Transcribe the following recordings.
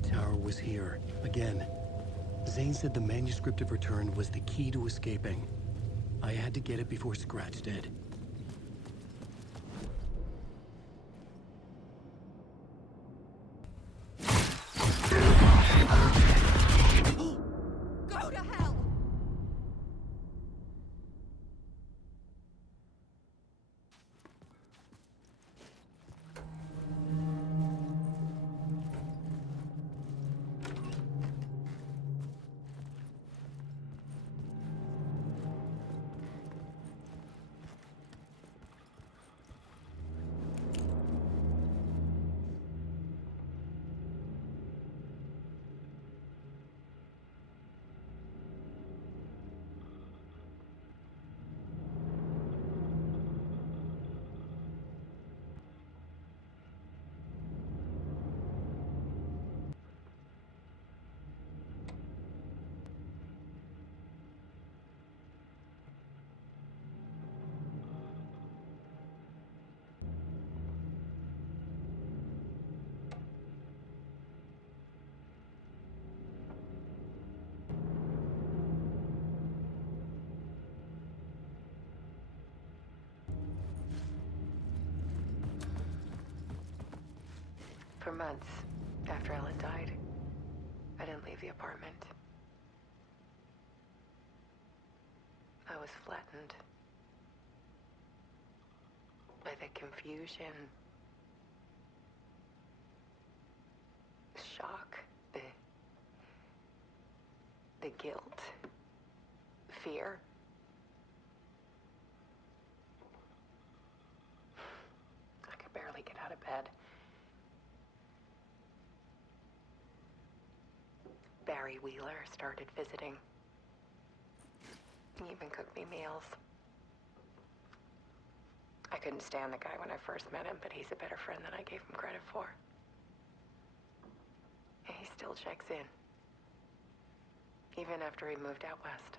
second tower was here, again. Zane said the manuscript of return was the key to escaping. I had to get it before Scratch did. Go to hell! For months after Ellen died, I didn't leave the apartment. I was flattened by the confusion, the shock, the guilt, fear. I could barely get out of bed. Barry Wheeler started visiting. He even cooked me meals. I couldn't stand the guy when I first met him, but he's a better friend than I gave him credit for. And he still checks in, even after he moved out west.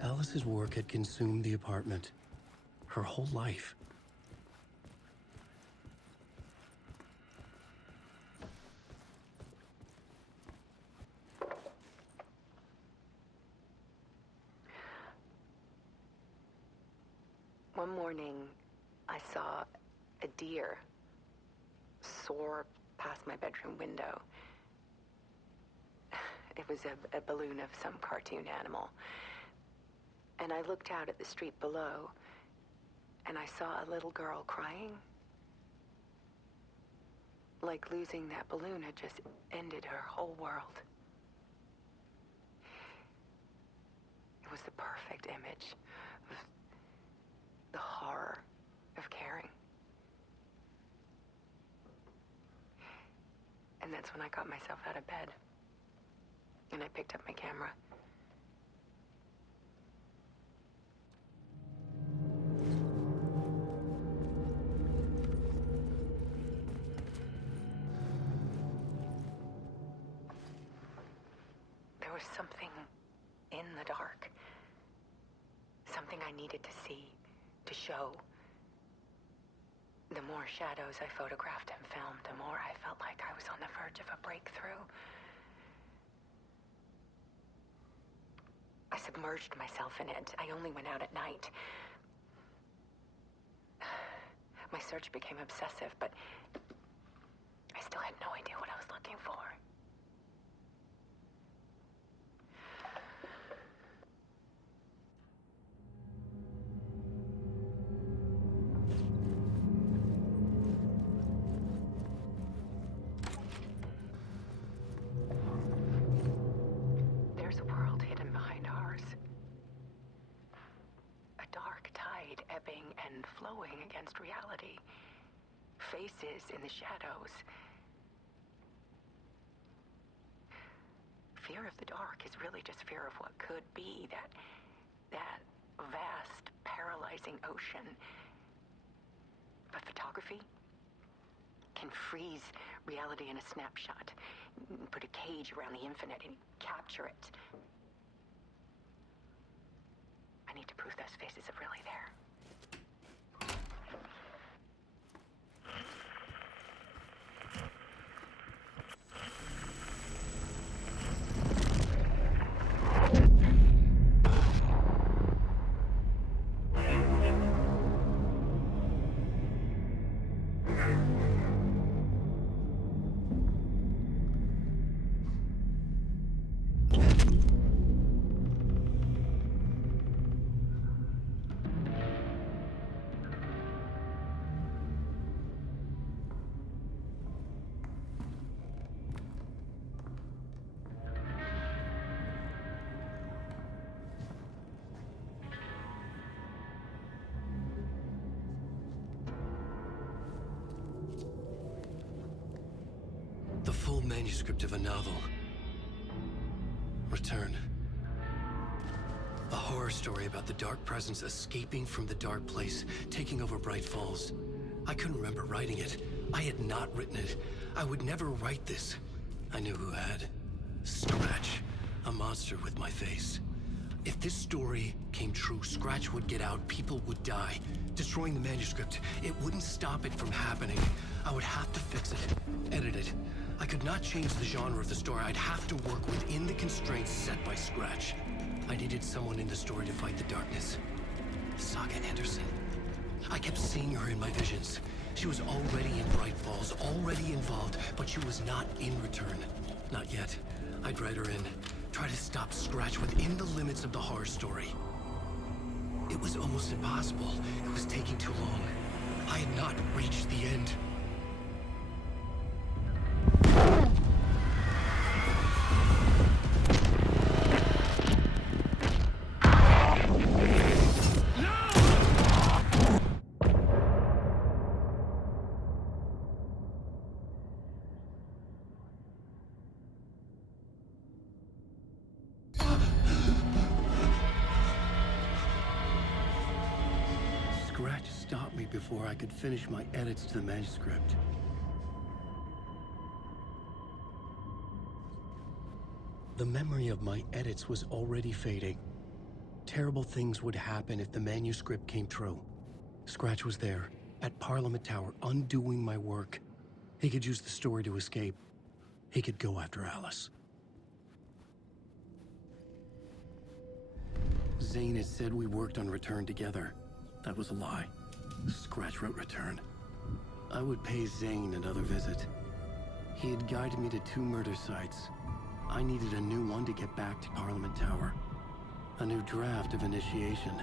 Alice's work had consumed the apartment. Her whole life. One morning, I saw a deer soar past my bedroom window. It was a balloon of some cartoon animal. And I looked out at the street below, and I saw a little girl crying. Like losing that balloon had just ended her whole world. It was the perfect image of the horror of caring. And that's when I got myself out of bed, and I picked up my camera. There was something in the dark. Something I needed to see, to show. The more shadows I photographed and filmed, the more I felt like I was on the verge of a breakthrough. I submerged myself in it. I only went out at night. My search became obsessive, but I still had no idea what I was looking for. There's a world hidden behind ours. A dark tide ebbing and flowing against reality. Faces in the shadows. Fear of the dark is really just fear of what could be, that vast, paralyzing ocean. But photography can freeze reality in a snapshot, put a cage around the infinite and capture it. I need to prove those faces are really there. The full manuscript of a novel. Return. A horror story about the dark presence escaping from the dark place, taking over Bright Falls. I couldn't remember writing it. I had not written it. I would never write this. I knew who had. Scratch. A monster with my face. If this story came true, Scratch would get out, people would die. Destroying the manuscript, it wouldn't stop it from happening. I would have to fix it, edit it. I could not change the genre of the story. I'd have to work within the constraints set by Scratch. I needed someone in the story to fight the darkness. Saga Anderson. I kept seeing her in my visions. She was already in Bright Falls, already involved, but she was not in Return. Not yet. I'd write her in. Try to stop Scratch within the limits of the horror story. It was almost impossible. It was taking too long. I had not reached the end. Scratch stopped me before I could finish my edits to the manuscript. The memory of my edits was already fading. Terrible things would happen if the manuscript came true. Scratch was there, at Parliament Tower, undoing my work. He could use the story to escape. He could go after Alice. Zane had said we worked on Return together. That was a lie. Scratch wrote Return. I would pay Zane another visit. He had guided me to 2 murder sites. I needed a new one to get back to Parliament Tower. A new draft of Initiation.